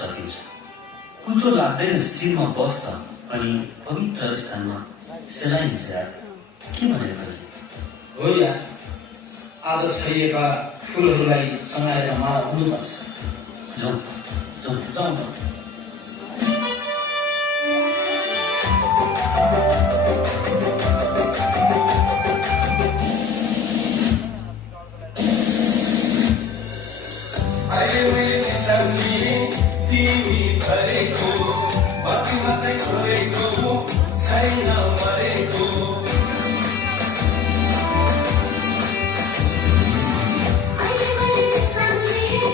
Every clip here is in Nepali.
सकिन्छ। कुचो लाग्दैन शिरमा बस्छ अनि पवित्र स्थानमा सेलाइन्छ। के भनेर हो यार, आज छरिएका फुलहरूलाई सँगाएर माला हुनुपर्छ। जाउँ जाउँ जाउँ। अहिले मैले दिशा लिएँ तिमी भरेको बत्ती मात्रै खोलेको छैन मरेको। अहिले मैले दिशा लिएँ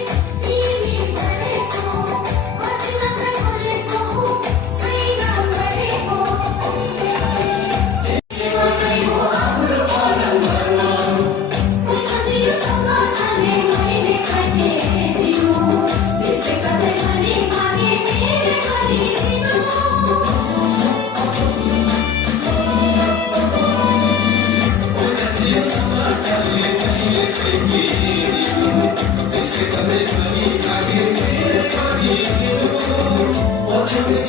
तिमी भरेको बत्ती मात्रै खोलेको छैन मरेको। Watching me,